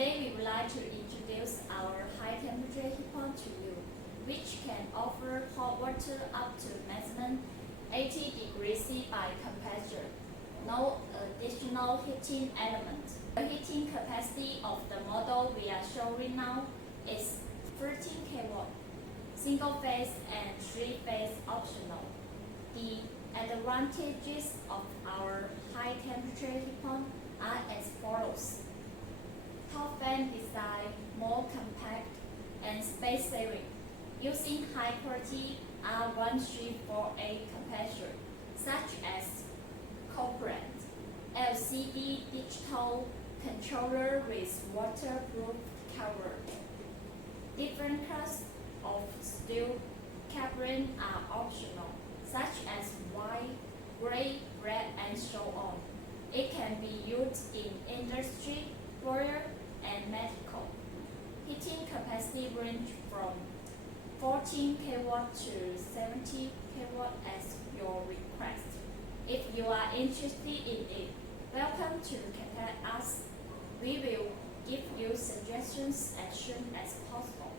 Today we would like to introduce our high temperature heat pump to you, which can offer hot water up to maximum 80 degrees C by compressor. No additional heating element. The heating capacity of the model we are showing now is 13 kW, single phase and 3-phase optional. The advantages of our high temperature heat pump are as follows. Top fan design, more compact and space saving, using high quality R1348 compressor, such as Copeland LCD digital controller with waterproof cover. Different colors of steel covering are optional, such as white, gray, red, and so on. It can be used in industry, boiler, and medical. Heating capacity range from 14 kW to 70 kW as your request. If you are interested in it, welcome to contact us. We will give you suggestions as soon as possible.